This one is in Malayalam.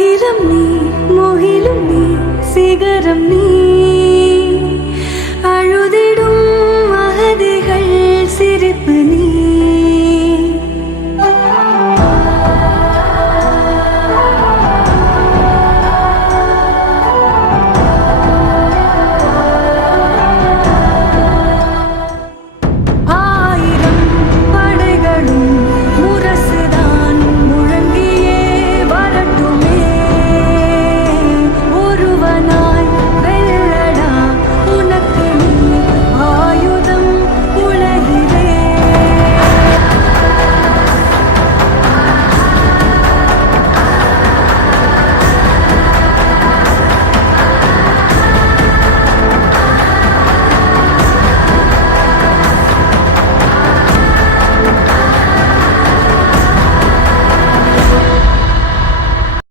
ആയിരം നീ മുഹിലും നീ സിഗരം നീ.